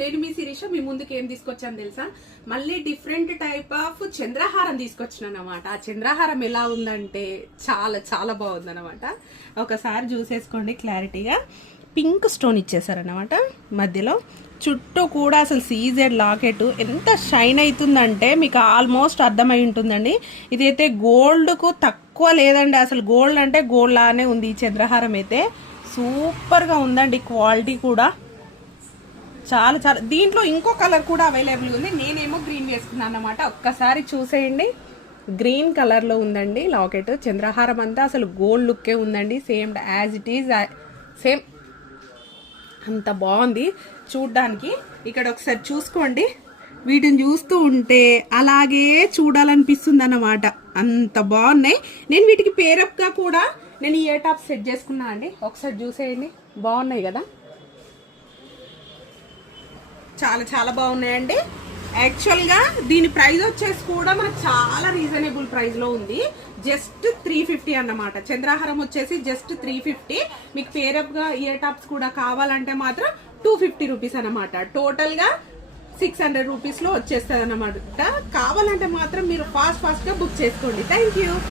నేను మీ శిరీష మీ ముందుకు ఏం తీసుకొచ్చాను తెలుసా? మళ్ళీ డిఫరెంట్ టైప్ ఆఫ్ చంద్రహారం తీసుకొచ్చిన అనమాట. ఆ చంద్రహారం ఎలా ఉందంటే చాలా చాలా బాగుంది అనమాట. ఒకసారి చూసేసుకోండి క్లారిటీగా. పింక్ స్టోన్ ఇచ్చేసారనమాట మధ్యలో. చుట్టూ కూడా అసలు సీజెడ్ లాకెట్ ఎంత షైన్ అవుతుందంటే మీకు ఆల్మోస్ట్ అర్థమై ఉంటుందండి. ఇదైతే గోల్డ్కు తక్కువ లేదండి. అసలు గోల్డ్ అంటే గోల్డ్ లానే ఉంది. ఈ చంద్రహారం అయితే సూపర్గా ఉందండి. క్వాలిటీ కూడా చాలా చాలా. దీంట్లో ఇంకో కలర్ కూడా అవైలబుల్ ఉంది. నేనేమో గ్రీన్ వేసుకున్నాను అన్నమాట. ఒక్కసారి చూసేయండి. గ్రీన్ కలర్లో ఉందండి లాకెట్. చంద్రహారం అంతా అసలు గోల్డ్ లుక్కే ఉందండి. Same as it is same అంత బాగుంది చూడ్డానికి. ఇక్కడ ఒకసారి చూసుకోండి. వీటిని చూస్తూ ఉంటే అలాగే చూడాలనిపిస్తుంది అన్నమాట. అంత బాగున్నాయి. నేను వీటికి పేరప్గా కూడా నేను ఇయర్ టాప్స్ సెట్ చేసుకున్నా అండి. ఒకసారి చూసేయండి. బాగున్నాయి కదా, చాలా చాలా బాగున్నాయండి. యాక్చువల్గా దీని ప్రైస్ వచ్చేసి కూడా మనకు చాలా రీజనబుల్ ప్రైస్లో ఉంది. జస్ట్ 350 అన్నమాట. చంద్రహారం వచ్చేసి జస్ట్ 350. మీకు పేరప్గా ఇయర్ టాప్స్ కూడా కావాలంటే మాత్రం 250 రూపీస్ అనమాట. టోటల్గా 600 రూపీస్లో వచ్చేస్తుంది అన్నమాట. కావాలంటే మాత్రం మీరు ఫాస్ట్గా బుక్ చేసుకోండి. Thank you.